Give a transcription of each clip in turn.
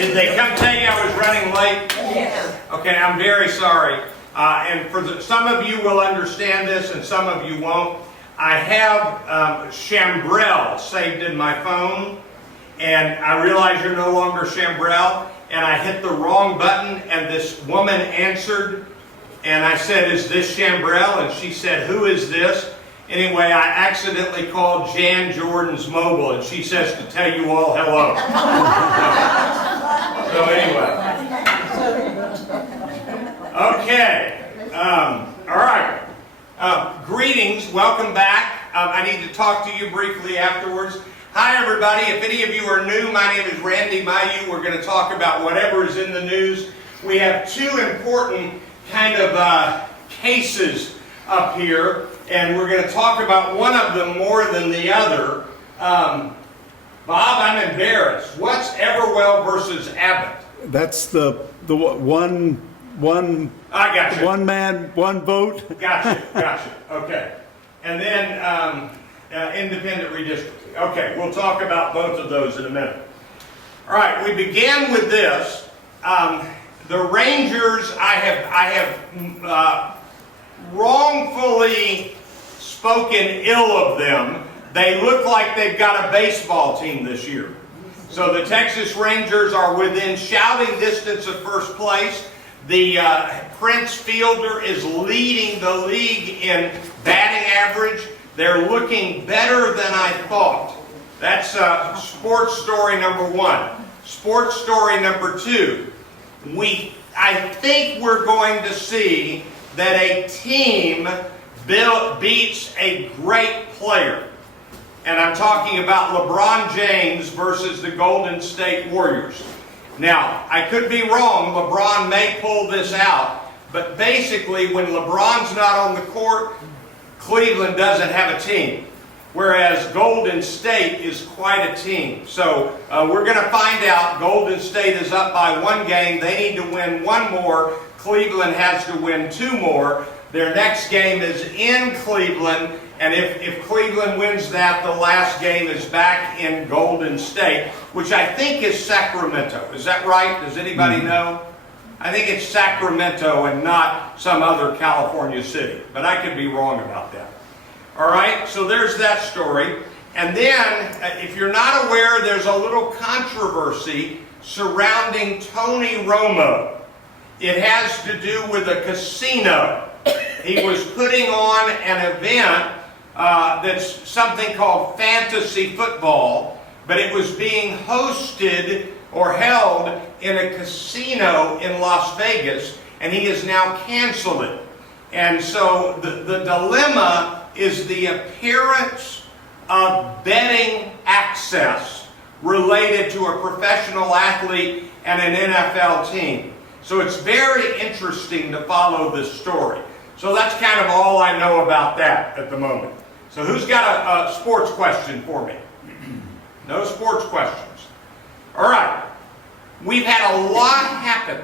Did they come tell you I was running late? Yes. Okay, I'm very sorry. And for some of you will understand this and some of you won't. I have Chambrel saved in my phone, and I realize you're no longer Chambrel, and I hit the wrong button, and this woman answered, and I said, "Is this Chambrel?" And she said, "Who is this?" Anyway, I accidentally called Jan Jordan's mobile, and she says to tell you all hello. So anyway. Okay. All right. Greetings. Welcome back. I need to talk to you briefly afterwards. Hi, everybody. If any of you are new, my name is Randy Mayeau. We're going to talk about whatever is in the news. We have two important kind of cases up here, and we're going to talk about one of them more than the other. Bob, I'm embarrassed. What's Everwell versus Abbott? That's the one I got you. one man, one vote. Gotcha. Okay. And then independent redistricting. Okay, we'll talk about both of those in a minute. All right, we began with this. The Rangers, I have wrongfully spoken ill of them. They look like they've got a baseball team this year. So the Texas Rangers are within shouting distance of first place. The Prince Fielder is leading the league in batting average. They're looking better than I thought. That's sports story number one. Sports story number two. I think we're going to see that a team beats a great player. And I'm talking about LeBron James versus the Golden State Warriors. Now, I could be wrong. LeBron may pull this out. But basically, when LeBron's not on the court, Cleveland doesn't have a team. Whereas Golden State is quite a team. So we're going to find out. Golden State is up by one game. They need to win one more. Cleveland has to win two more. Their next game is in Cleveland. And if Cleveland wins that, the last game is back in Golden State, which I think is Sacramento. Is that right? Does anybody know? I think it's Sacramento and not some other California city. But I could be wrong about that. All right, so there's that story. And then, if you're not aware, there's a little controversy surrounding Tony Romo. It has to do with a casino. He was putting on an event that's something called fantasy football, but it was being hosted or held in a casino in Las Vegas, and he has now canceled it. And so the dilemma is the appearance of betting access related to a professional athlete and an NFL team. So it's very interesting to follow this story. So that's kind of all I know about that at the moment. So who's got a sports question for me? No sports questions. All right. We've had a lot happen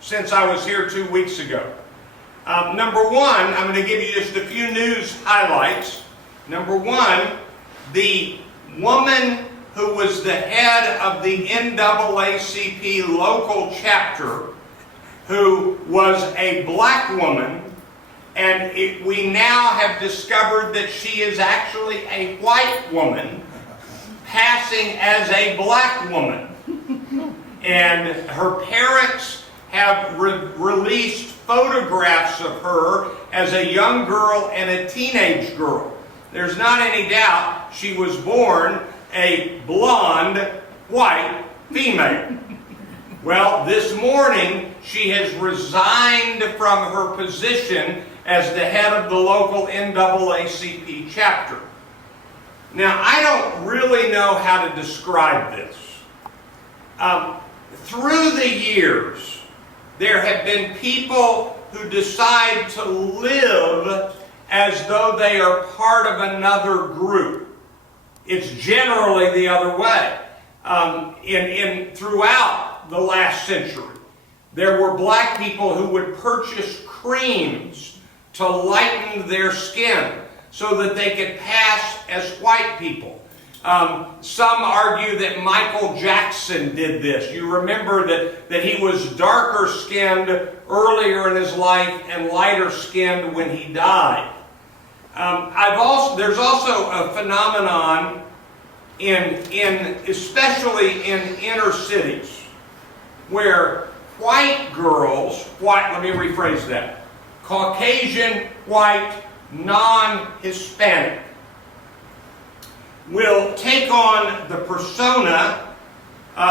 since I was here 2 weeks ago. Number one, I'm going to give you just a few news highlights. Number one, the woman who was the head of the NAACP local chapter, who was a black woman, and we now have discovered that she is actually a white woman passing as a black woman. And her parents have released photographs of her as a young girl and a teenage girl. There's not any doubt she was born a blonde, white female. Well, this morning she has resigned from her position as the head of the local NAACP chapter. Now, I don't really know how to describe this. Through the years, there have been people who decide to live as though they are part of another group. It's generally the other way. Throughout the last century, there were black people who would purchase creams to lighten their skin so that they could pass as white people. Some argue that Michael Jackson did this. You remember that he was darker skinned earlier in his life and lighter skinned when he died. There's also a phenomenon especially in inner cities, where white girls, let me rephrase that, Caucasian, white, non-Hispanic, will take on the persona.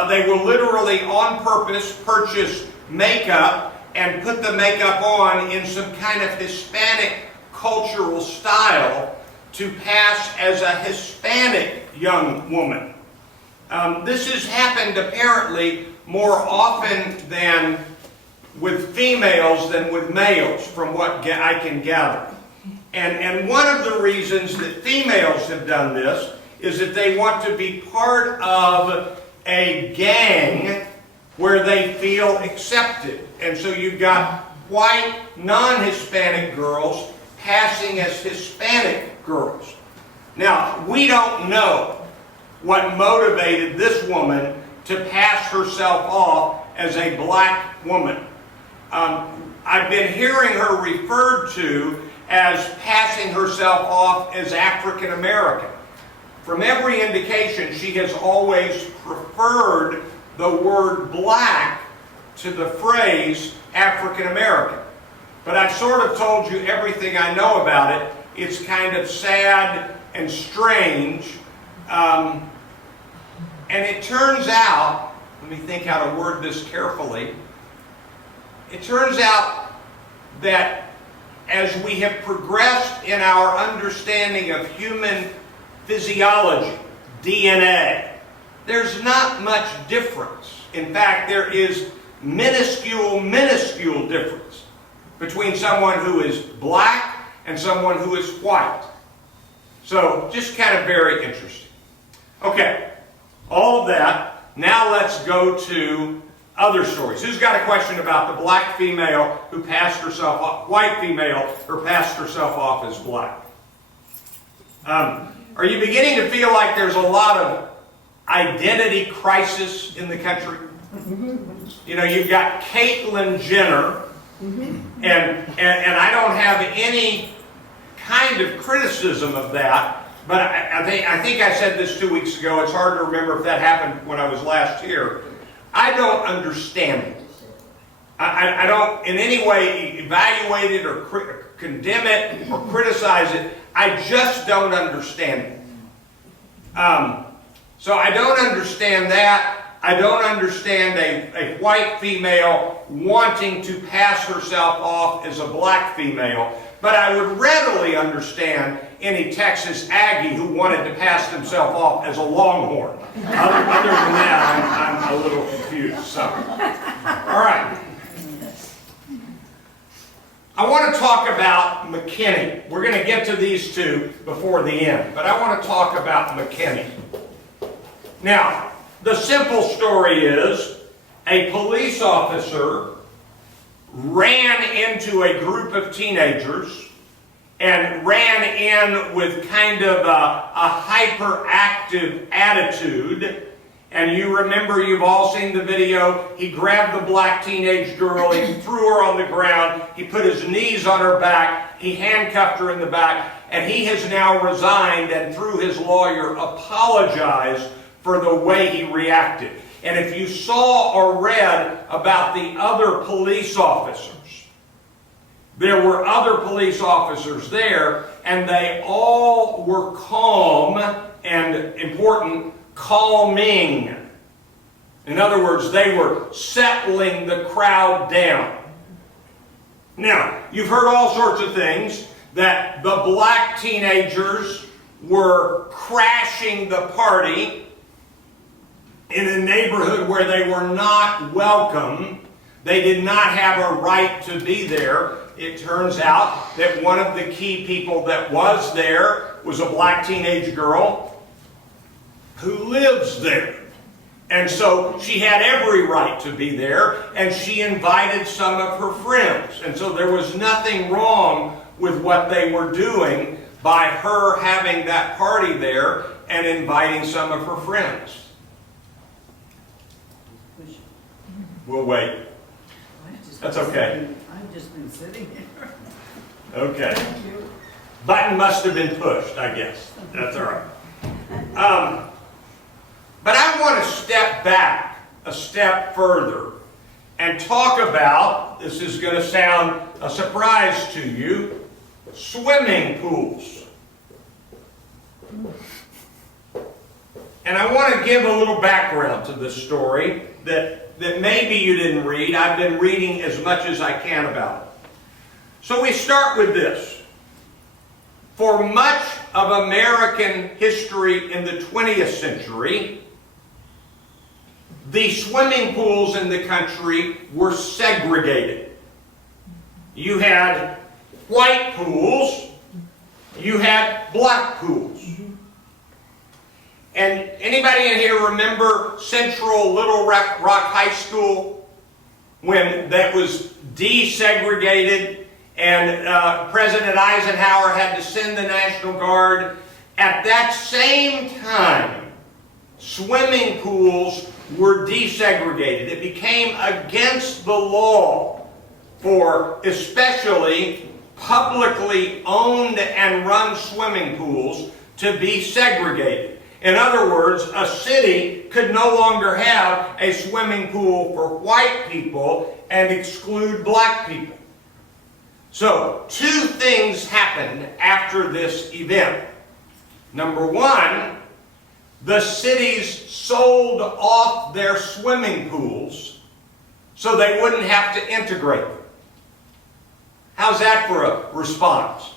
They will literally on purpose purchase makeup and put the makeup on in some kind of Hispanic cultural style to pass as a Hispanic young woman. This has happened apparently more often than with females than with males, from what I can gather. And one of the reasons that females have done this is that they want to be part of a gang where they feel accepted. And so you've got white, non-Hispanic girls passing as Hispanic girls. Now, we don't know what motivated this woman to pass herself off as a black woman. I've been hearing her referred to as passing herself off as African American. From every indication, she has always preferred the word black to the phrase African American. But I've sort of told you everything I know about it. It's kind of sad and strange. And it turns out, let me think how to word this carefully. It turns out that as we have progressed in our understanding of human physiology, DNA, there's not much difference. In fact, there is minuscule difference between someone who is black and someone who is white. So, just kind of very interesting. Okay, all of that. Now let's go to other stories. Who's got a question about the black female who passed herself off, white female who passed herself off as black? Are you beginning to feel like there's a lot of identity crisis in the country? You know, you've got Caitlyn Jenner, and I don't have any kind of criticism of that, but I think I said this 2 weeks ago. It's hard to remember if that happened when I was last here. I don't understand it. I don't in any way evaluate it or condemn it or criticize it. I just don't understand it. So I don't understand that. I don't understand a white female wanting to pass herself off as a black female. But I would readily understand any Texas Aggie who wanted to pass himself off as a Longhorn. Other than that, I'm a little confused. So, all right. I want to talk about McKinney. We're going to get to these two before the end, but I want to talk about McKinney. Now, the simple story is a police officer ran into a group of teenagers and ran in with kind of a hyperactive attitude. And you remember, you've all seen the video, he grabbed the black teenage girl, he threw her on the ground, he put his knees on her back, he handcuffed her in the back, and he has now resigned and through his lawyer apologized for the way he reacted. And if you saw or read about the other police officers, there were other police officers there, and they all were calm and, important, calming. In other words, they were settling the crowd down. Now, you've heard all sorts of things, that the black teenagers were crashing the party in a neighborhood where they were not welcome. They did not have a right to be there. It turns out that one of the key people that was there was a black teenage girl who lives there. And so she had every right to be there, and she invited some of her friends. And so there was nothing wrong with what they were doing by her having that party there. and inviting some of her friends. We'll wait. That's okay. I've just been sitting here. Okay. Thank you. Button must have been pushed, I guess. That's all right. But I want to step back a step further and talk about, this is going to sound a surprise to you, swimming pools. And I want to give a little background to this story that maybe you didn't read. I've been reading as much as I can about it. So we start with this. For much of American history in the 20th century, the swimming pools in the country were segregated. You had white pools, you had black pools. And anybody in here remember Central Little Rock High School when that was desegregated and President Eisenhower had to send the National Guard? At that same time, swimming pools were desegregated. It became against the law for especially publicly owned and run swimming pools to be segregated. In other words, a city could no longer have a swimming pool for white people and exclude black people. So, two things happened after this event. Number one, the cities sold off their swimming pools so they wouldn't have to integrate them. How's that for a response?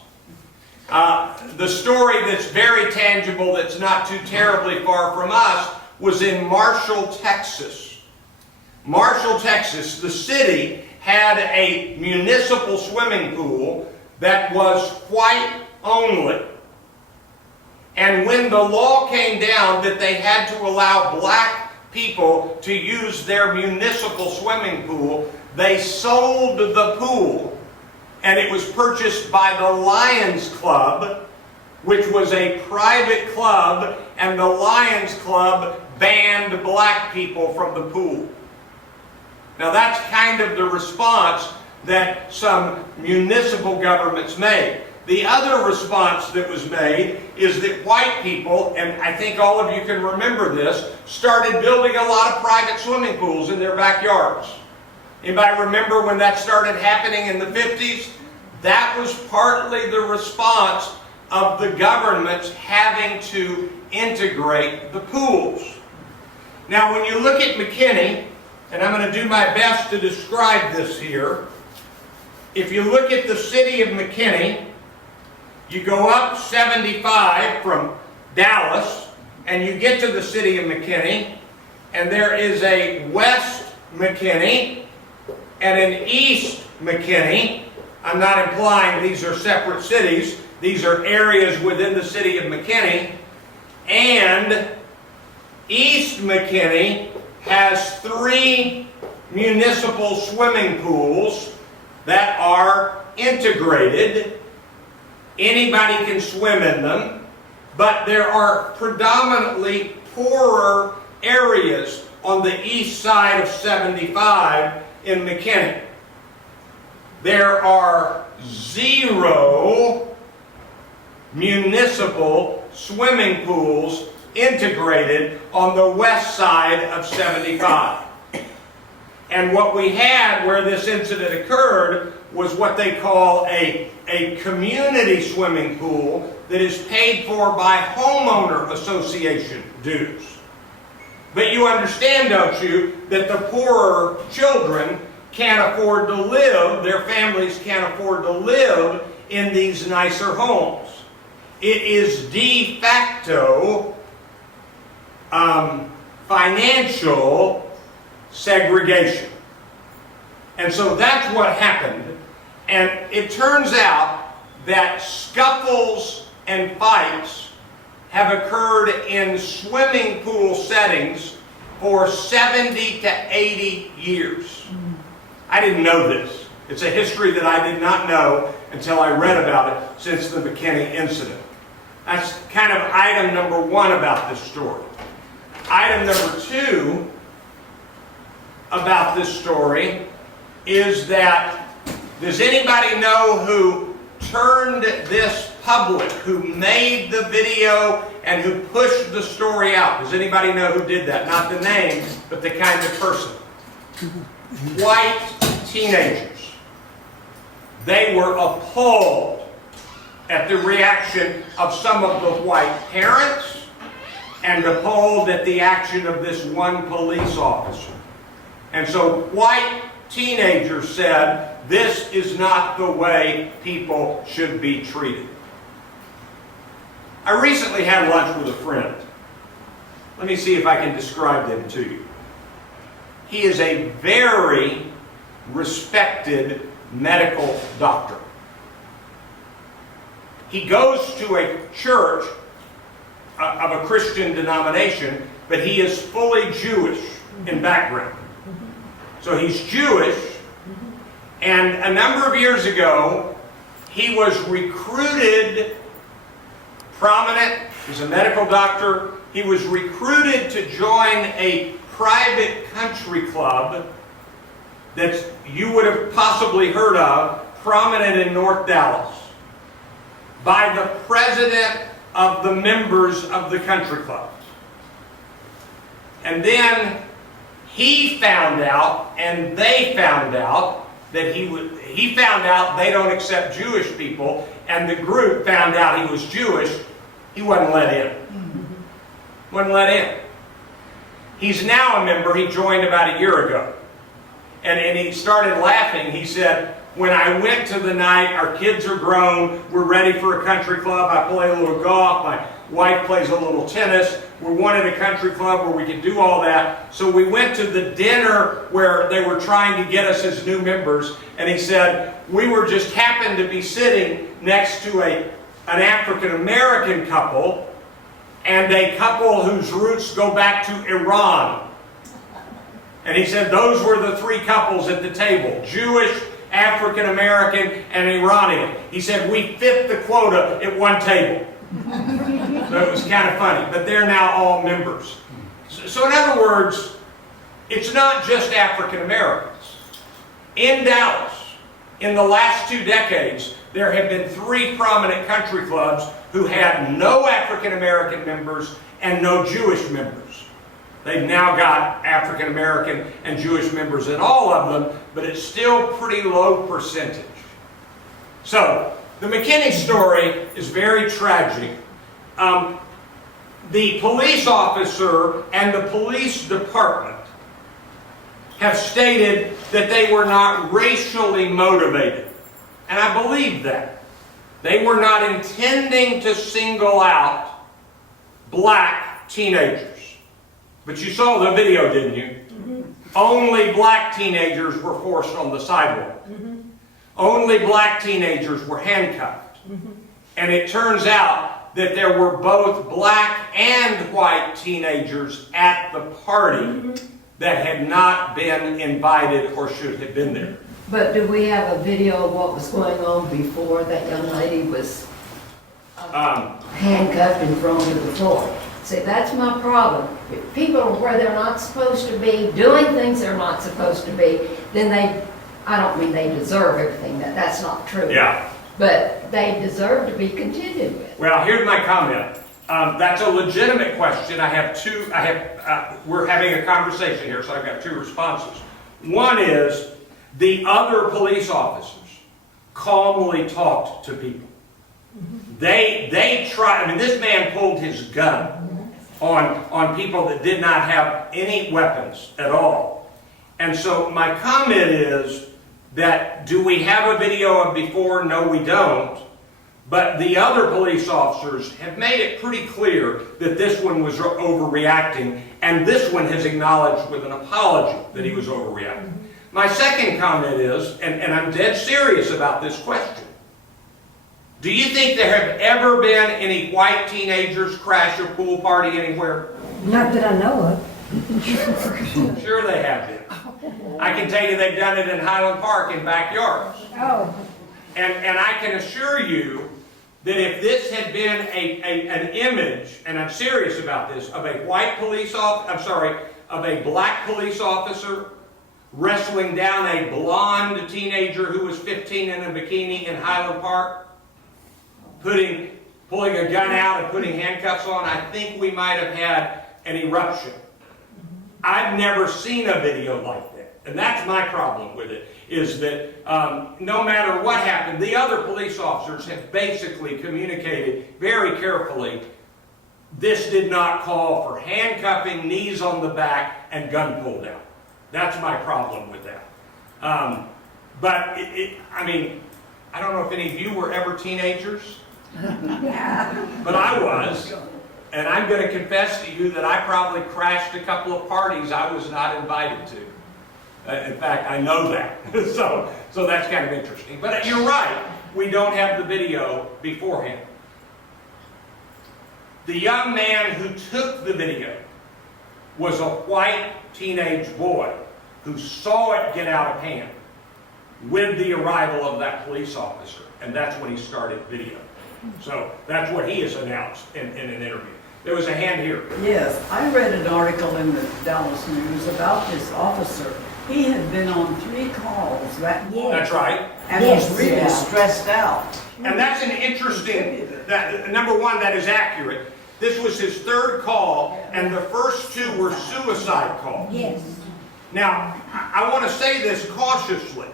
The story that's very tangible, that's not too terribly far from us, was in Marshall, Texas. Marshall, Texas, the city had a municipal swimming pool that was white only. And when the law came down that they had to allow black people to use their municipal swimming pool, they sold the pool, and it was purchased by the Lions Club, which was a private club, and the Lions Club banned black people from the pool. Now that's kind of the response that some municipal governments made. The other response that was made is that white people, and I think all of you can remember this, started building a lot of private swimming pools in their backyards. Anybody remember when that started happening in the 50s? That was partly the response of the governments having to integrate the pools. Now when you look at McKinney, and I'm going to do my best to describe this here, if you look at the city of McKinney, you go up 75 from Dallas, and you get to the city of McKinney, and there is a West McKinney and an East McKinney. I'm not implying these are separate cities. These are areas within the city of McKinney. And East McKinney has 3 municipal swimming pools that are integrated. Anybody can swim in them, but there are predominantly poorer areas on the east side of 75 in McKinney. There are 0 municipal swimming pools integrated on the west side of 75. And what we had where this incident occurred was what they call a community swimming pool that is paid for by homeowner association dues. But you understand, don't you, that the poorer children can't afford to live, their families can't afford to live in these nicer homes. It is de facto financial segregation. And so that's what happened. And it turns out that scuffles and fights have occurred in swimming pool settings for 70 to 80 years. I didn't know this. It's a history that I did not know until I read about it since the McKinney incident. That's kind of item number one about this story. Item number two about this story is that, does anybody know who turned this public, who made the video and who pushed the story out? Does anybody know who did that? Not the name, but the kind of person. White teenagers. They were appalled at the reaction of some of the white parents and appalled at the action of this one police officer. And so white teenagers said, this is not the way people should be treated. I recently had lunch with a friend. Let me see if I can describe them to you. He is a very respected medical doctor. He goes to a church of a Christian denomination, but he is fully Jewish in background. So he's Jewish, and a number of years ago, he was recruited, prominent, he's a medical doctor, he was recruited to join a private country club that you would have possibly heard of, prominent in North Dallas, by the president of the members of the country club. And then he found out, and they found out, that he found out they don't accept Jewish people, and the group found out he was Jewish. He wasn't let in. Wasn't let in. He's now a member. He joined about a year ago. And he started laughing. He said, when I went to the night, our kids are grown, we're ready for a country club, I play a little golf, my wife plays a little tennis, we wanted a country club where we could do all that. So we went to the dinner where they were trying to get us as new members, and he said, we were just happened to be sitting next to an African American couple, and a couple whose roots go back to Iran. And he said those were the three couples at the table, Jewish, African American, and Iranian. He said we fit the quota at one table. So it was kind of funny, but they're now all members. So in other words, it's not just African Americans. In Dallas, in the last 2 decades, there have been 3 prominent country clubs who had no African American members and no Jewish members. They've now got African American and Jewish members in all of them, but it's still pretty low percentage. So, the McKinney story is very tragic. The police officer and the police department have stated that they were not racially motivated. And I believe that. They were not intending to single out black teenagers. But you saw the video, didn't you? Mm-hmm. Only black teenagers were forced on the sidewalk. Mm-hmm. Only black teenagers were handcuffed. Mm-hmm. And it turns out that there were both black and white teenagers at the party mm-hmm. that had not been invited or should have been there. But do we have a video of what was going on before that young lady was handcuffed and thrown to the floor? See, that's my problem. If people are where they're not supposed to be, doing things they're not supposed to be, then I don't mean they deserve everything. That's not true. Yeah. But they deserve to be contended with. Well, here's my comment. That's a legitimate question. We're having a conversation here, so I've got 2 responses. One is, the other police officers calmly talked to people. They tried, I mean, this man pulled his gun on people that did not have any weapons at all. And so my comment is that, do we have a video of before? No, we don't. But the other police officers have made it pretty clear that this one was overreacting, and this one has acknowledged with an apology that he was overreacting. My second comment is, and I'm dead serious about this question, do you think there have ever been any white teenagers crash a pool party anywhere? Not that I know of. Sure they have been. I can tell you they've done it in Highland Park in backyards. Oh. And I can assure you that if this had been an image, and I'm serious about this, of a white police officer, of a black police officer wrestling down a blonde teenager who was 15 in a bikini in Highland Park, pulling a gun out and putting handcuffs on, I think we might have had an eruption. I've never seen a video like that. And that's my problem with it, is that no matter what happened, the other police officers have basically communicated very carefully, this did not call for handcuffing, knees on the back, and gun pulled out. That's my problem with that. But, I mean, I don't know if any of you were ever teenagers, but I was. And I'm going to confess to you that I probably crashed a couple of parties I was not invited to. In fact, I know that. so that's kind of interesting. But you're right, we don't have the video beforehand. The young man who took the video was a white teenage boy who saw it get out of hand with the arrival of that police officer. And that's when he started video. So that's what he has announced in an interview. There was a hand here. Yes, I read an article in the Dallas News about this officer. He had been on 3 calls that morning. That's right. And was really stressed out. And that's an interesting, number one, that is accurate. This was his 3rd call, and the first 2 were suicide calls. Yes. Now, I want to say this cautiously.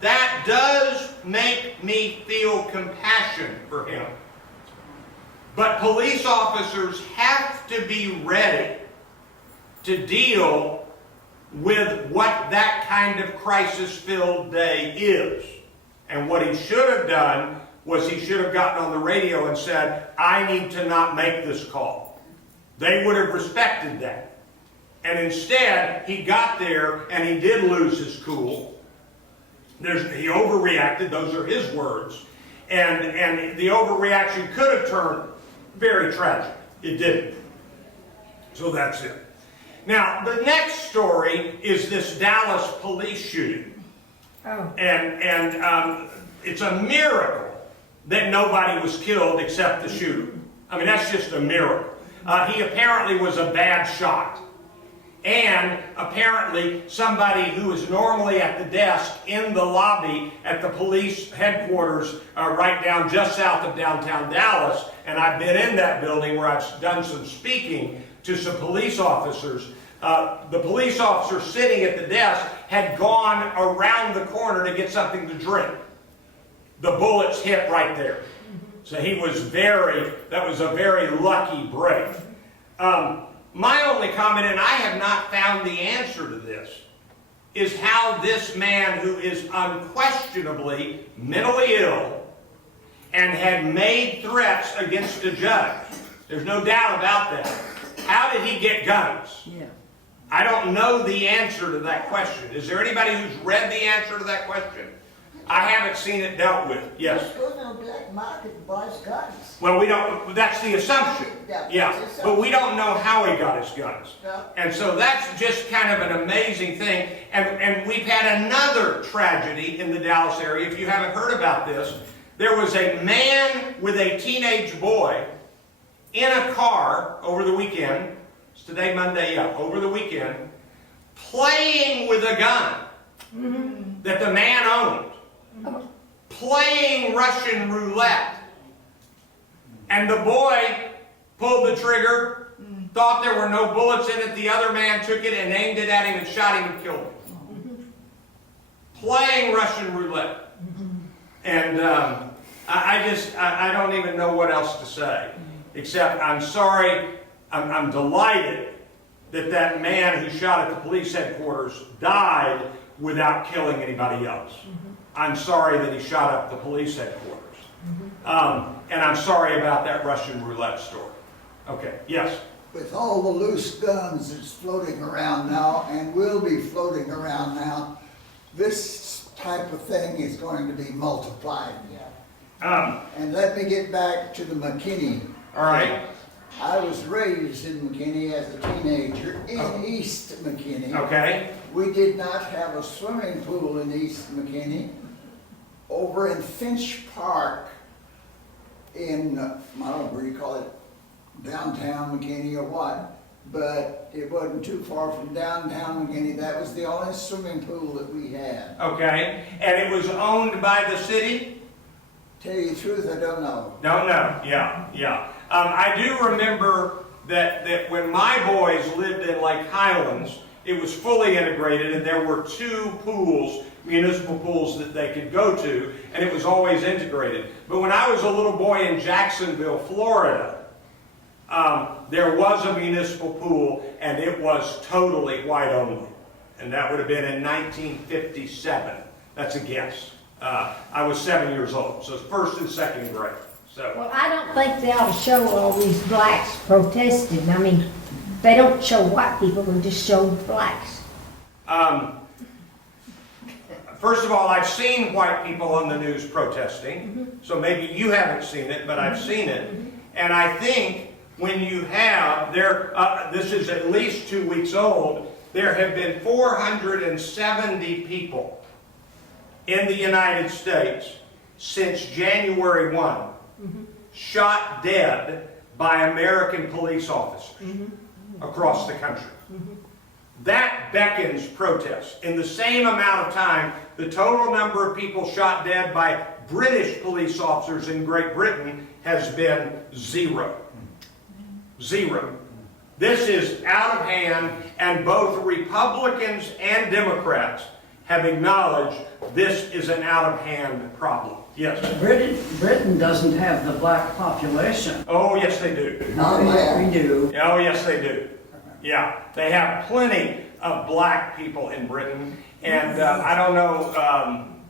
That does make me feel compassion for him. But police officers have to be ready to deal with what that kind of crisis-filled day is. And what he should have done was he should have gotten on the radio and said, I need to not make this call. They would have respected that. And instead, he got there and he did lose his cool. He overreacted, those are his words. And the overreaction could have turned very tragic. It didn't. So that's it. Now, the next story is this Dallas police shooting. Oh. And it's a miracle that nobody was killed except the shooter. I mean, that's just a miracle. He apparently was a bad shot. And apparently somebody who is normally at the desk in the lobby at the police headquarters right down just south of downtown Dallas, and I've been in that building where I've done some speaking to some police officers. The police officer sitting at the desk had gone around the corner to get something to drink. The bullets hit right there. So that was a very lucky break. My only comment, and I have not found the answer to this, is how this man who is unquestionably mentally ill and had made threats against a judge, there's no doubt about that. How did he get guns? Yeah. I don't know the answer to that question. Is there anybody who's read the answer to that question? I haven't seen it dealt with. Yes. Just goes on the black market and buys guns. Well, we don't, that's the assumption. Yeah, but we don't know how he got his guns. Yeah. And so that's just kind of an amazing thing. And we've had another tragedy in the Dallas area. If you haven't heard about this, there was a man with a teenage boy in a car over the weekend. It's today, Monday, yeah, over the weekend, playing with a gun that the man owned. Playing Russian roulette. And the boy pulled the trigger, thought there were no bullets in it. The other man took it and aimed it at him and shot him and killed him. Playing Russian roulette. And I don't even know what else to say. Except I'm sorry, I'm delighted that that man who shot at the police headquarters died without killing anybody else. I'm sorry that he shot up the police headquarters. And I'm sorry about that Russian roulette story. Okay, yes? With all the loose guns that's floating around now and will be floating around now, this type of thing is going to be multiplied. And let me get back to the McKinney. All right. I was raised in McKinney as a teenager in East McKinney. Okay. We did not have a swimming pool in East McKinney. Over in Finch Park, in, I don't know where you call it, downtown McKinney or what, but it wasn't too far from downtown McKinney. That was the only swimming pool that we had. Okay, and it was owned by the city? Tell you the truth, I don't know. Don't know, yeah. I do remember that when my boys lived in Lake Highlands, it was fully integrated and there were 2 pools, municipal pools that they could go to, and it was always integrated. But when I was a little boy in Jacksonville, Florida, there was a municipal pool and it was totally white only. And that would have been in 1957. That's a guess. I was 7 years old, so it's 1st and 2nd grade. So. Well, I don't think they ought to show all these blacks protesting. I mean, they don't show white people, they just show blacks. First of all, I've seen white people on the news protesting, so maybe you haven't seen it, but I've seen it. And I think when you have, this is at least 2 weeks old, there have been 470 people in the United States since January 1 shot dead by American police officers across the country. That beckons protest. In the same amount of time, the total number of people shot dead by British police officers in Great Britain has been 0. 0. This is out of hand, and both Republicans and Democrats have acknowledged this is an out-of-hand problem. Yes? Britain doesn't have the black population. Oh, yes, they do. We do. Oh, yes, they do. Yeah, they have plenty of black people in Britain, and I don't know,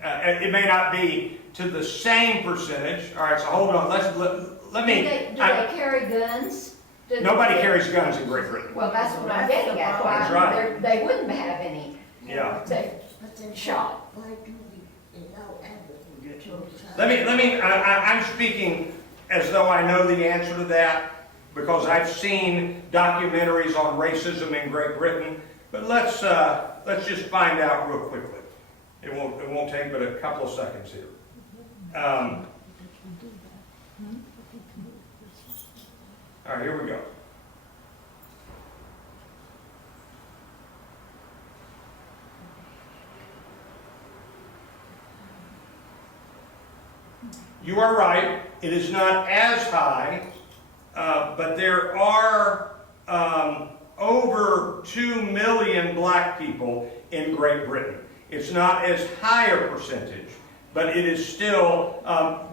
it may not be to the same percentage. All right, so hold on, let me... Do they carry guns? Nobody carries guns in Great Britain. Well, that's what I'm getting at. That's right. They wouldn't have any. Yeah. Shot. I'm speaking as though I know the answer to that, because I've seen documentaries on racism in Great Britain. But let's just find out real quickly. It won't take but a couple of seconds here. All right, here we go. You are right. It is not as high, but there are over 2 million black people in Great Britain. It's not as high a percentage, but it is still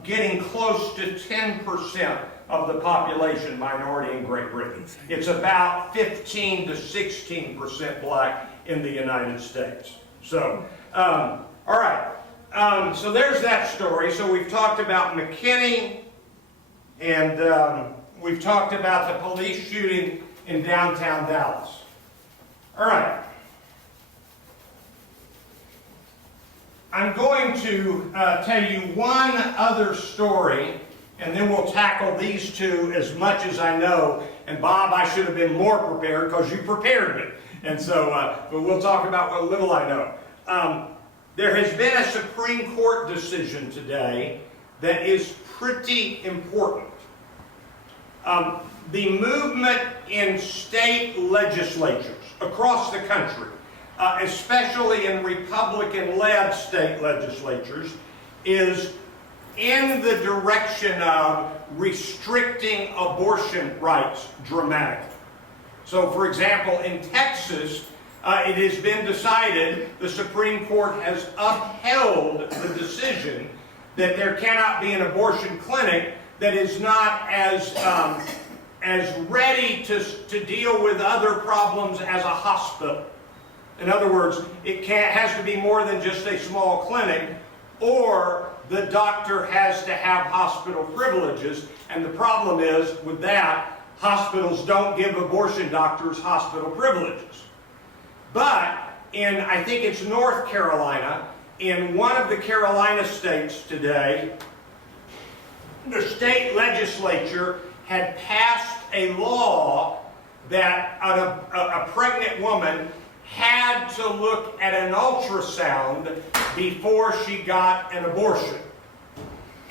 getting close to 10% of the population minority in Great Britain. It's about 15 to 16% black in the United States. So, all right. So there's that story. So we've talked about McKinney, and we've talked about the police shooting in downtown Dallas. All right. I'm going to tell you one other story, and then we'll tackle these 2 as much as I know. And Bob, I should have been more prepared because you prepared me. And so, but we'll talk about what little I know. There has been a Supreme Court decision today that is pretty important. The movement in state legislatures across the country, especially in Republican-led state legislatures, is in the direction of restricting abortion rights dramatically. So, for example, in Texas, it has been decided, the Supreme Court has upheld the decision that there cannot be an abortion clinic that is not as ready to deal with other problems as a hospital. In other words, it has to be more than just a small clinic, or the doctor has to have hospital privileges. And the problem is, with that, hospitals don't give abortion doctors hospital privileges. But in, I think it's North Carolina, in one of the Carolina states today, the state legislature had passed a law that a pregnant woman had to look at an ultrasound before she got an abortion.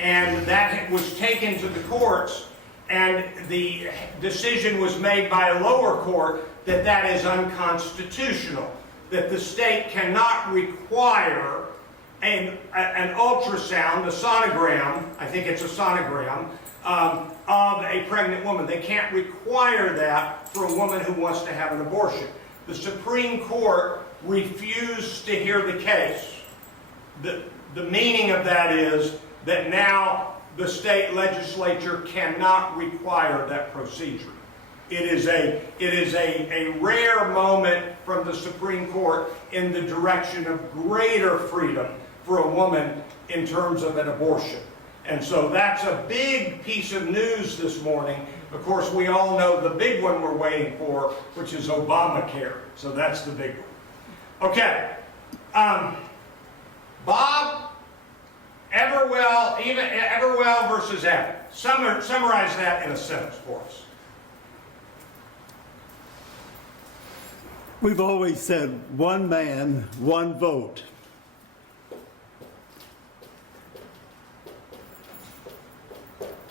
and that was taken to the courts, and the decision was made by a lower court that that is unconstitutional, that the state cannot require an ultrasound, a sonogram, I think it's a sonogram, of a pregnant woman. They can't require that for a woman who wants to have an abortion. The Supreme Court refused to hear the case. The meaning of that is that now the state legislature cannot require that procedure. It is a rare moment from the Supreme Court in the direction of greater freedom for a woman in terms of an abortion. And so that's a big piece of news this morning. Of course, we all know the big one we're waiting for, which is Obamacare. So that's the big one. Okay. Bob, Everwell versus Abbott. Summarize that in a sentence for us. We've always said one man, one vote.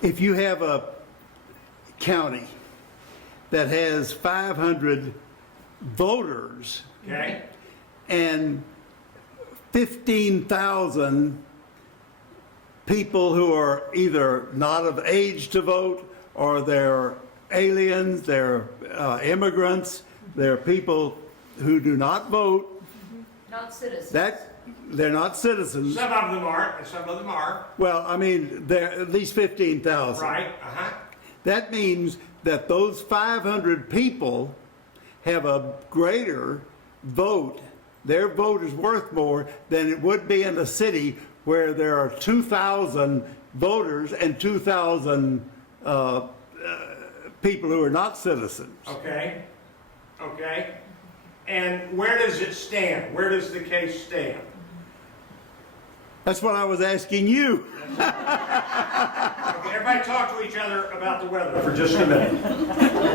If you have a county that has 500 voters, Okay? and 15,000 people who are either not of age to vote, or they're aliens, they're immigrants, they're people who do not vote, Not citizens. they're not citizens. Some of them aren't, and some of them are. Well, I mean, they're at least 15,000. Right? Uh-huh. That means that those 500 people have a greater vote. Their vote is worth more than it would be in a city where there are 2,000 voters and 2,000 people who are not citizens. Okay. Okay. And where does it stand? Where does the case stand? That's what I was asking you. Okay, everybody talk to each other about the weather for just a minute.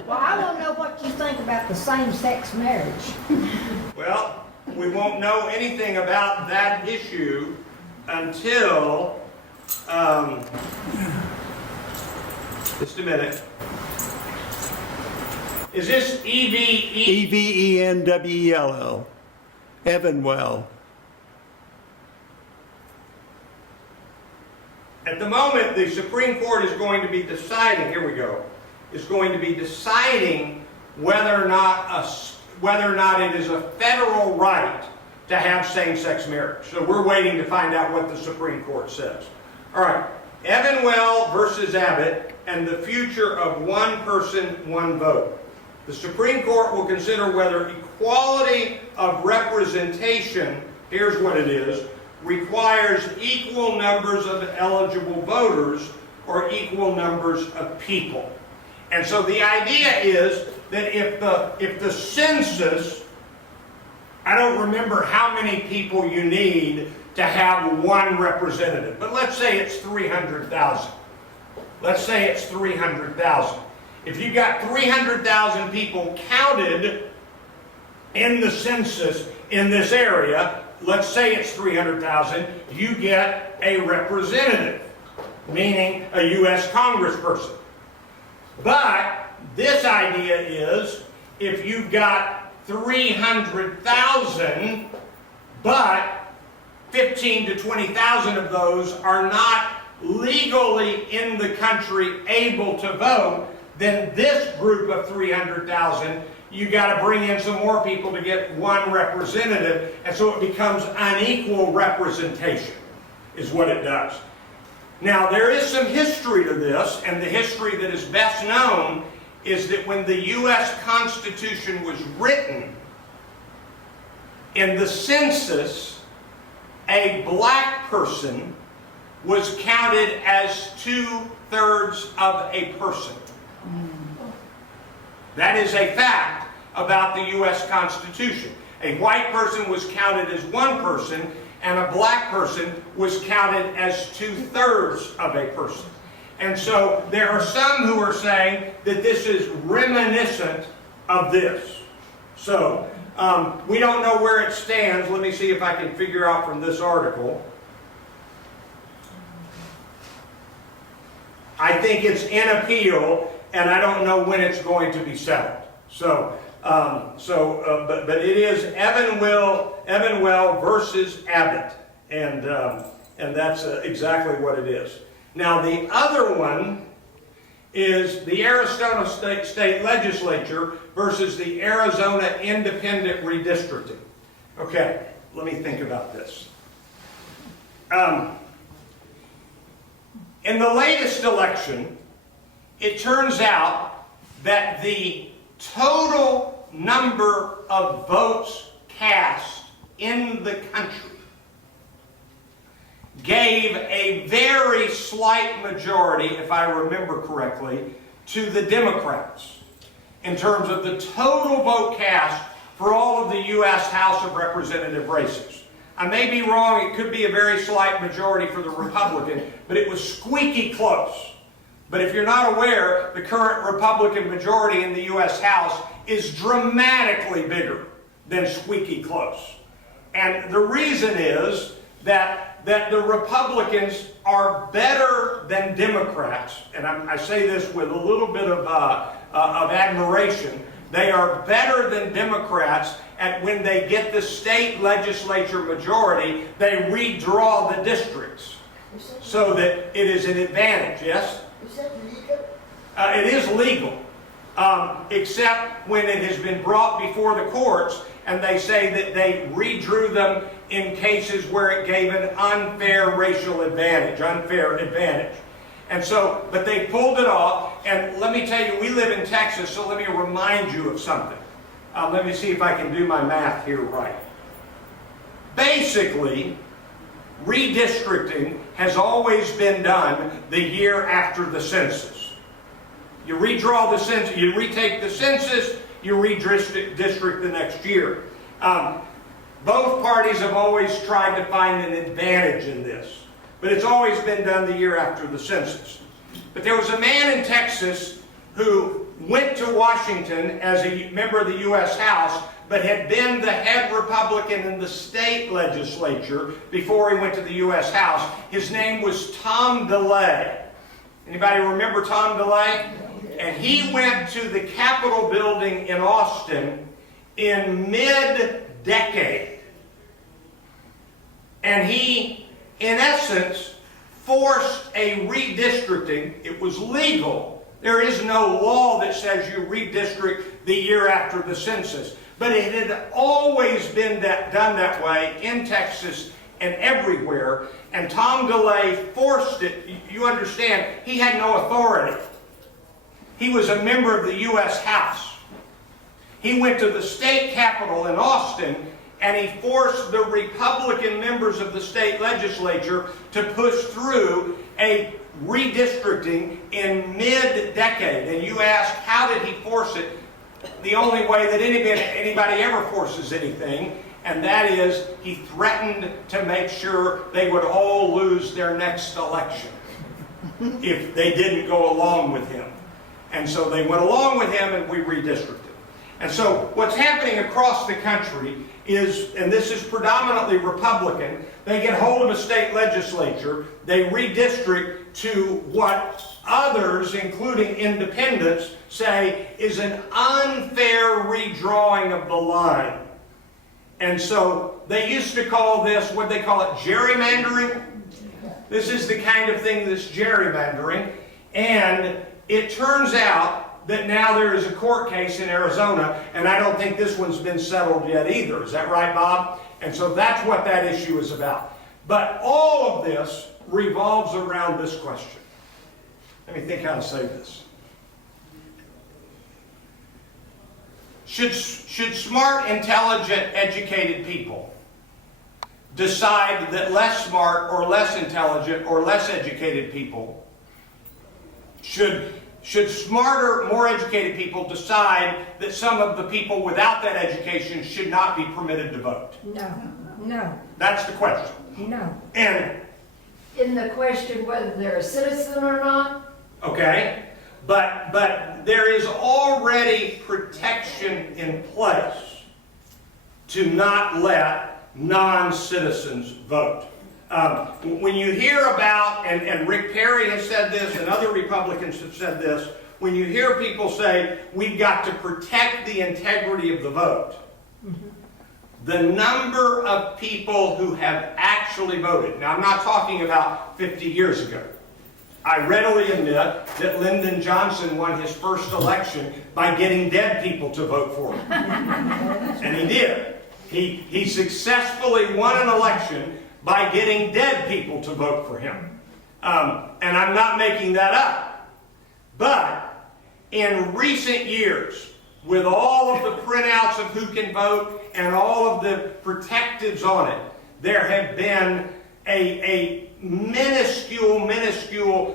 Well, I want to know what you think about the same-sex marriage. Well, we won't know anything about that issue until, just a minute. Is this EVE? Evenwell. Evenwell. At the moment, the Supreme Court is going to be deciding, here we go, is going to be deciding whether or not it is a federal right to have same-sex marriage. So we're waiting to find out what the Supreme Court says. All right, Evenwell versus Abbott and the future of one person, one vote. The Supreme Court will consider whether equality of representation, here's what it is, requires equal numbers of eligible voters or equal numbers of people. And so the idea is that if the census, I don't remember how many people you need to have one representative, but let's say it's 300,000. Let's say it's 300,000. If you've got 300,000 people counted in the census in this area, let's say it's 300,000, you get a representative, meaning a U.S. congressperson. But this idea is if you've got 300,000, but 15 to 20,000 of those are not legally in the country able to vote, then this group of 300,000, you got to bring in some more people to get one representative, and so it becomes unequal representation, is what it does. Now, there is some history to this, and the history that is best known is that when the U.S. Constitution was written, in the census, a black person was counted as 2/3 of a person. That is a fact about the U.S. Constitution. A white person was counted as one person, and a black person was counted as 2/3 of a person. And so there are some who are saying that this is reminiscent of this. So we don't know where it stands. Let me see if I can figure out from this article. I think it's in appeal, and I don't know when it's going to be settled. But it is Evanwell versus Abbott, and that's exactly what it is. Now the other one is the Arizona State Legislature versus the Arizona Independent Redistricting. Okay, let me think about this. In the latest election, it turns out that the total number of votes cast in the country gave a very slight majority, if I remember correctly, to the Democrats in terms of the total vote cast for all of the U.S. House of Representative races. I may be wrong, it could be a very slight majority for the Republican, but it was squeaky close. But if you're not aware, the current Republican majority in the U.S. House is dramatically bigger than squeaky close. And the reason is that the Republicans are better than Democrats, and I say this with a little bit of admiration. They are better than Democrats at when they get the state legislature majority, they redraw the districts so that it is an advantage, yes? Is that legal? It is legal, except when it has been brought before the courts and they say that they redrew them in cases where it gave an unfair racial advantage, unfair advantage. And so, but they pulled it off, and let me tell you, we live in Texas, so let me remind you of something. Let me see if I can do my math here right. Basically, redistricting has always been done the year after the census. You redraw the census, you retake the census, you redistrict the next year. Both parties have always tried to find an advantage in this, but it's always been done the year after the census. But there was a man in Texas who went to Washington as a member of the U.S. House, but had been the head Republican in the state legislature before he went to the U.S. House. His name was Tom DeLay. Anybody remember Tom DeLay? And he went to the Capitol building in Austin in mid-decade. And he, in essence, forced a redistricting. It was legal. There is no law that says you redistrict the year after the census. But it had always been done that way in Texas and everywhere. And Tom DeLay forced it. You understand, he had no authority. He was a member of the U.S. House. He went to the state capitol in Austin and he forced the Republican members of the state legislature to push through a redistricting in mid-decade. And you ask, how did he force it? The only way that anybody ever forces anything, and that is he threatened to make sure they would all lose their next election if they didn't go along with him. And so they went along with him and we redistricted. And so what's happening across the country is, and this is predominantly Republican, they get hold of a state legislature, they redistrict to what others, including independents, say is an unfair redrawing of the line. And so they used to call this, what they call it, gerrymandering. This is the kind of thing that's gerrymandering. And it turns out that now there is a court case in Arizona, and I don't think this one's been settled yet either. Is that right, Bob? And so that's what that issue is about. But all of this revolves around this question. Let me think how to say this. Should smart, intelligent, educated people decide that less smart or less intelligent or less educated people should smarter, more educated people decide that some of the people without that education should not be permitted to vote? No. That's the question. No. And In the question whether they're a citizen or not? okay, but there is already protection in place to not let non-citizens vote. When you hear about, and Rick Perry has said this, and other Republicans have said this, when you hear people say, we've got to protect the integrity of the vote, the number of people who have actually voted, now I'm not talking about 50 years ago. I readily admit that Lyndon Johnson won his first election by getting dead people to vote for him. And he did. He successfully won an election by getting dead people to vote for him. And I'm not making that up. But in recent years, with all of the printouts of who can vote and all of the protectives on it, there have been a minuscule,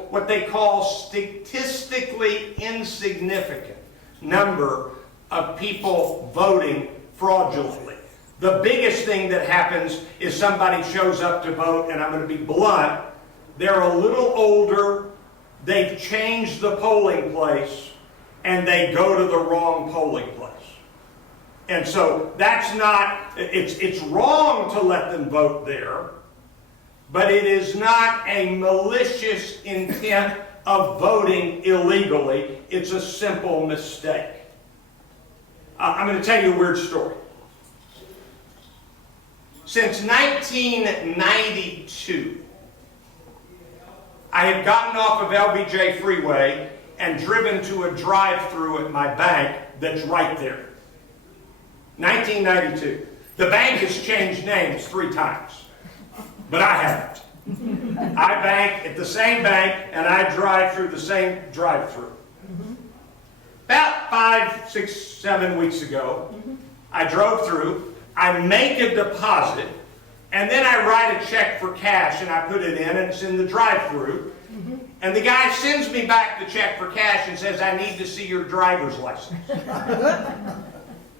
what they call statistically insignificant number of people voting fraudulently. The biggest thing that happens is somebody shows up to vote, and I'm going to be blunt, they're a little older, they've changed the polling place, and they go to the wrong polling place. And so that's not, it's wrong to let them vote there, but it is not a malicious intent of voting illegally. It's a simple mistake. I'm going to tell you a weird story. Since 1992, I have gotten off of LBJ Freeway and driven to a drive-through at my bank that's right there. 1992. The bank has changed names 3 times, but I haven't. I bank at the same bank and I drive through the same drive-through. About 5, 6, 7 weeks ago, I drove through, I make a deposit, and then I write a check for cash and I put it in, and it's in the drive-through. And the guy sends me back the check for cash and says, I need to see your driver's license.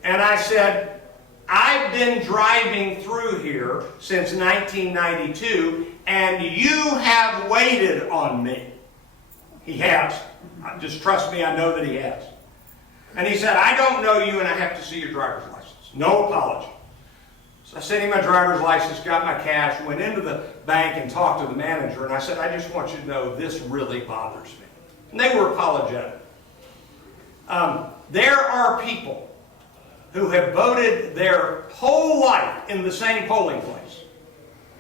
And I said, I've been driving through here since 1992, and you have waited on me. He has. Just trust me, I know that he has. And he said, I don't know you, and I have to see your driver's license. No apology. So I sent him my driver's license, got my cash, went into the bank and talked to the manager, and I said, I just want you to know this really bothers me. And they were apologetic. There are people who have voted their whole life in the same polling place.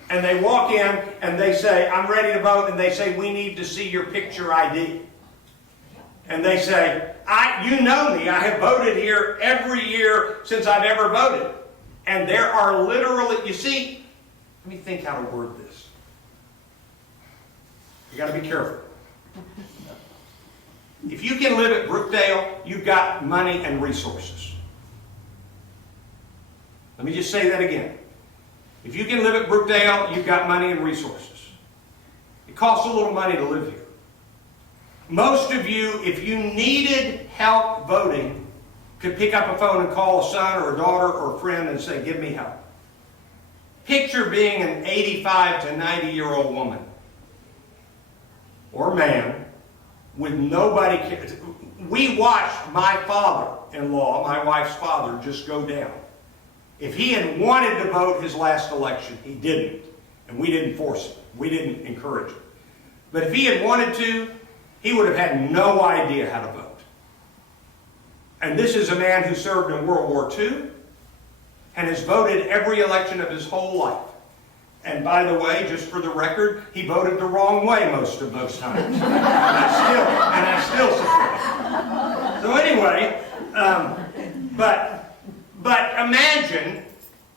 And they walk in and they say, I'm ready to vote, and they say, we need to see your picture ID. And they say, you know me, I have voted here every year since I've ever voted. And there are literally, you see, let me think how to word this. You got to be careful. If you can live at Brookdale, you've got money and resources. Let me just say that again. If you can live at Brookdale, you've got money and resources. It costs a little money to live here. Most of you, if you needed help voting, could pick up a phone and call a son or a daughter or a friend and say, give me help. Picture being an 85 to 90-year-old woman or man with nobody. We watched my father-in-law, my wife's father, just go down. If he had wanted to vote his last election, he didn't. And we didn't force him. We didn't encourage him. But if he had wanted to, he would have had no idea how to vote. And this is a man who served in World War II and has voted every election of his whole life. And by the way, just for the record, he voted the wrong way most of those times. and I still support him. So anyway, but imagine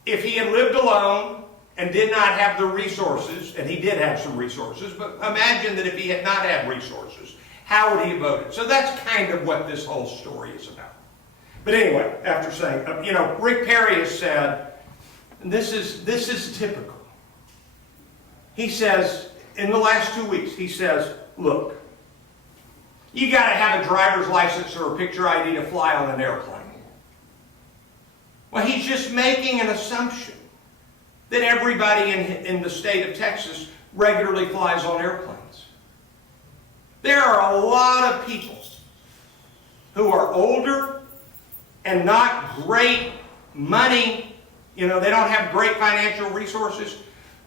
if he had lived alone and did not have the resources, and he did have some resources, but imagine that if he had not had resources, how would he have voted? So that's kind of what this whole story is about. But anyway, after saying, Rick Perry has said, and this is typical. He says, in the last 2 weeks, he says, look, you got to have a driver's license or a picture ID to fly on an airplane. Well, he's just making an assumption that everybody in the state of Texas regularly flies on airplanes. There are a lot of people who are older and not great money, they don't have great financial resources,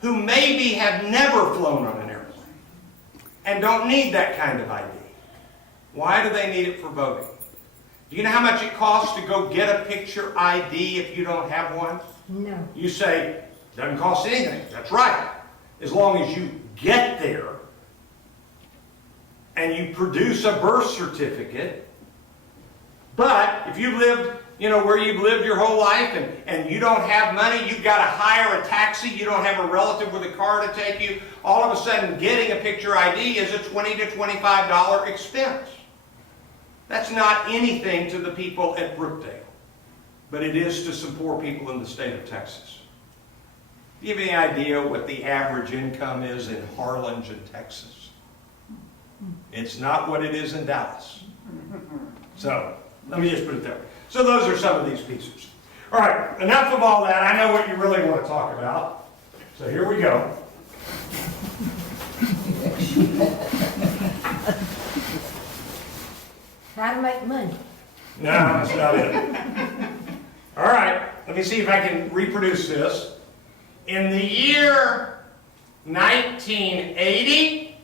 who maybe have never flown on an airplane and don't need that kind of ID. Why do they need it for voting? Do you know how much it costs to go get a picture ID if you don't have one? No. You say, it doesn't cost anything. That's right. As long as you get there and you produce a birth certificate. But if you lived, where you've lived your whole life and you don't have money, you've got to hire a taxi, you don't have a relative with a car to take you, all of a sudden getting a picture ID is a $20 to $25 expense. That's not anything to the people at Brookdale, but it is to some poor people in the state of Texas. Do you have any idea what the average income is in Harlingen, Texas? It's not what it is in Dallas. So, let me just put it there. So those are some of these pieces. All right, enough of all that. I know what you really want to talk about. So here we go. How to make money. No, that's not it. All right, let me see if I can reproduce this. In the year 1980,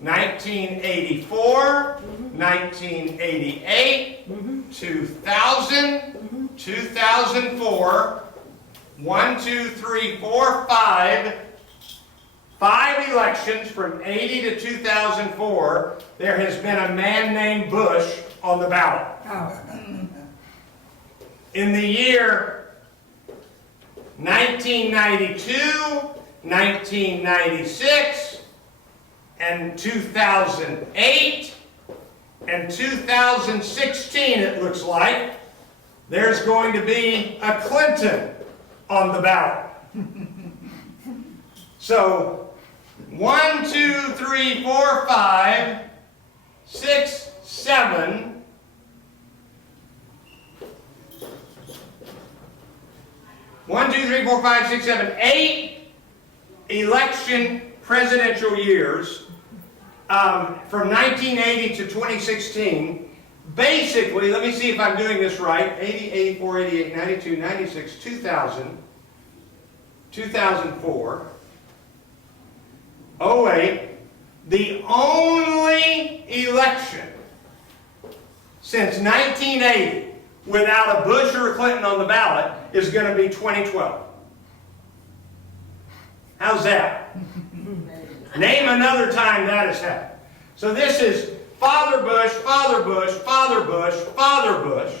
1984, 1988, 2000, 2004, 1, 2, 3, 4, 5 elections from 80 to 2004, there has been a man named Bush on the ballot. Oh. In the year 1992, 1996, and 2008, and 2016, it looks like, there's going to be a Clinton on the ballot. So, 1, 2, 3, 4, 5, 6, 7, 1, 2, 3, 4, 5, 6, 7, 8 election presidential years from 1980 to 2016. Basically, let me see if I'm doing this right, 80, 84, 88, 92, 96, 2000, 2004, 08, the only election since 1980 without a Bush or a Clinton on the ballot is going to be 2012. How's that? Name another time that has happened. So this is Father Bush, Father Bush, Father Bush, Father Bush.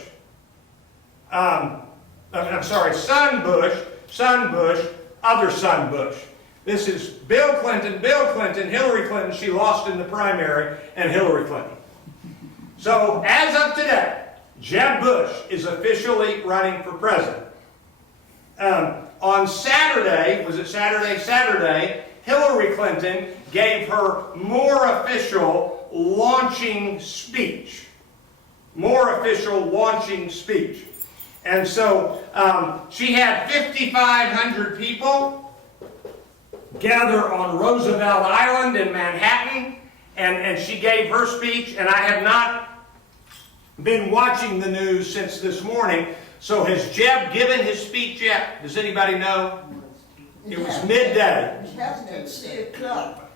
I'm sorry, Son Bush, other son Bush. This is Bill Clinton, Hillary Clinton, she lost in the primary, and Hillary Clinton. So as of today, Jeb Bush is officially running for president. On Saturday, was it Saturday? Saturday, Hillary Clinton gave her more official launching speech. And so she had 5,500 people gather on Roosevelt Island in Manhattan, and she gave her speech, and I have not been watching the news since this morning. So has Jeb given his speech yet? Does anybody know? It was midday. It happened at 3 o'clock.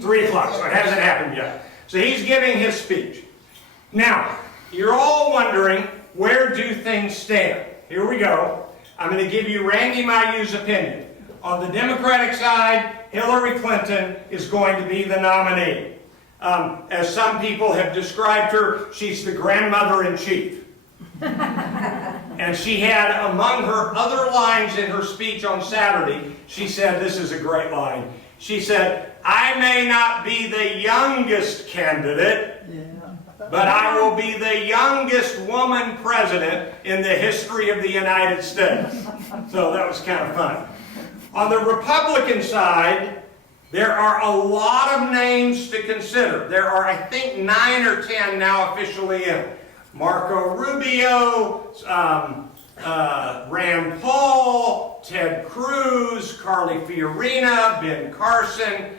3 o'clock, so it hasn't happened yet. So he's giving his speech. Now, you're all wondering, where do things stand? Here we go. I'm going to give you Randy Mayeau's opinion. On the Democratic side, Hillary Clinton is going to be the nominee. As some people have described her, she's the grandmother-in-chief. And she had, among her other lines in her speech on Saturday, she said, this is a great line, she said, I may not be the youngest candidate, but I will be the youngest woman president in the history of the United States. So that was kind of fun. On the Republican side, there are a lot of names to consider. There are, I think, 9 or 10 now officially in. Marco Rubio, Rand Paul, Ted Cruz, Carly Fiorina, Ben Carson,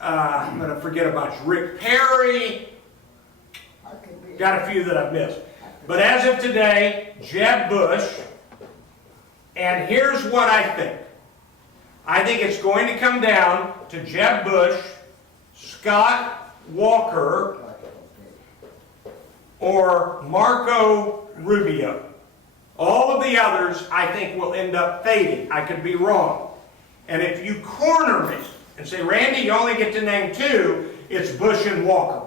I'm going to forget a bunch, Rick Perry, got a few that I've missed. But as of today, Jeb Bush, and here's what I think. I think it's going to come down to Jeb Bush, Scott Walker, or Marco Rubio. All of the others, I think, will end up fading. I could be wrong. And if you corner me and say, Randy, you only get to name two, it's Bush and Walker.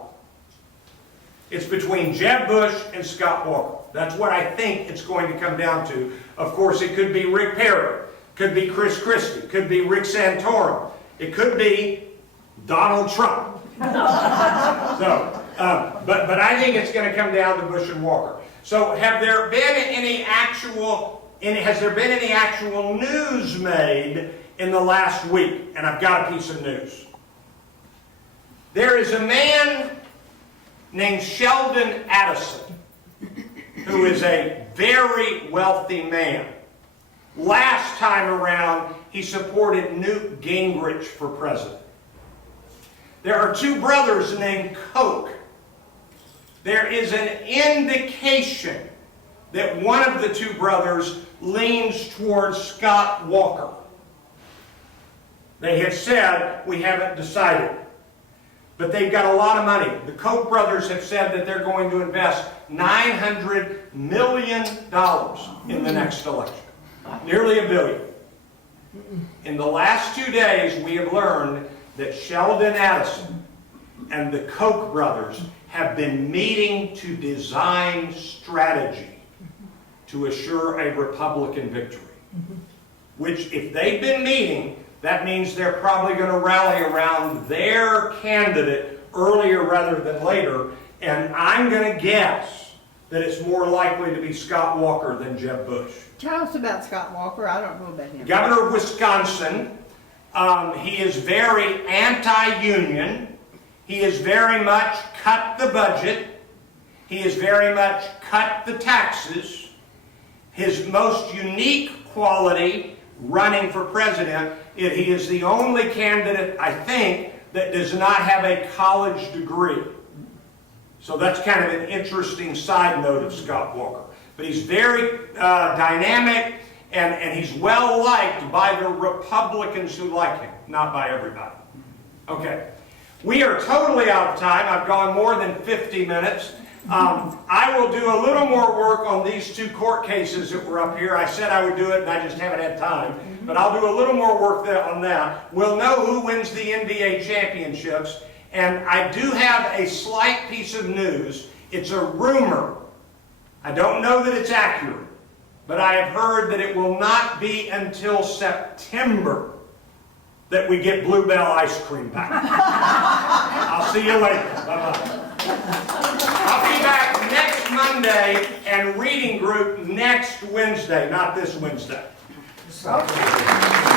It's between Jeb Bush and Scott Walker. That's what I think it's going to come down to. Of course, it could be Rick Perry, could be Chris Christie, could be Rick Santorum, it could be Donald Trump. But I think it's going to come down to Bush and Walker. So has there been any actual news made in the last week? And I've got a piece of news. There is a man named Sheldon Adelson, who is a very wealthy man. Last time around, he supported Newt Gingrich for president. There are two brothers named Koch. There is an indication that one of the two brothers leans towards Scott Walker. They have said, we haven't decided. But they've got a lot of money. The Koch brothers have said that they're going to invest $900 million in the next election. Nearly $1 billion. In the last 2 days, we have learned that Sheldon Adelson and the Koch brothers have been meeting to design strategy to assure a Republican victory. Which, if they've been meeting, that means they're probably going to rally around their candidate earlier rather than later. And I'm going to guess that it's more likely to be Scott Walker than Jeb Bush. Tell us about Scott Walker. I don't know about him. Governor of Wisconsin. He is very anti-union. He is very much cut the budget. He is very much cut the taxes. His most unique quality running for president, he is the only candidate, I think, that does not have a college degree. So that's kind of an interesting side note of Scott Walker. But he's very dynamic, and he's well liked by the Republicans who like him, not by everybody. Okay. We are totally out of time. I've gone more than 50 minutes. I will do a little more work on these two court cases that were up here. I said I would do it, and I just haven't had time. But I'll do a little more work on that. We'll know who wins the NBA championships. And I do have a slight piece of news. It's a rumor. I don't know that it's accurate. But I have heard that it will not be until September that we get Bluebell ice cream back. I'll see you later. Bye-bye. I'll be back next Monday and reading group next Wednesday, not this Wednesday. Okay.